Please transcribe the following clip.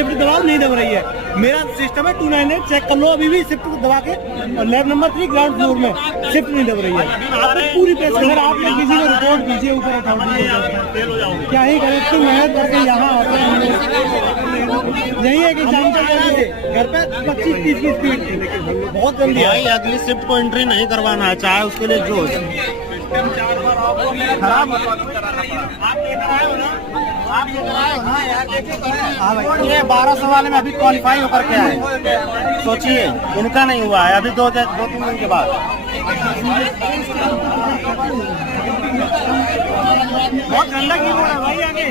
Shift दबाओ, नहीं दब रही है। मेरा सिस्टम है 298, चेक कर लो अभी भी शिफ्ट दबा के, और लैब नंबर 3 ग्राउंड फ्लोर में शिफ्ट नहीं दब रही है। आपको पूरी प्रेस अगर आप किसी को रिपोर्ट कीजिए ऊपर अथॉरिटी, क्या ही करें, इतनी मेहनत करके यहाँ आते हैं। यही है कि जानते हैं घर पे 25-30 की स्पीड बहुत जल्दी है। अगली शिफ्ट को एंट्री नहीं करवाना है, चाहे उसके लिए जो खराब। ये 1200 वाले में अभी क्वालिफाई होकर के आए, सोचिए इनका नहीं हुआ है अभी 2-3 दिन के बाद। बहुत गंदा कीबोर्ड है भाई आगे।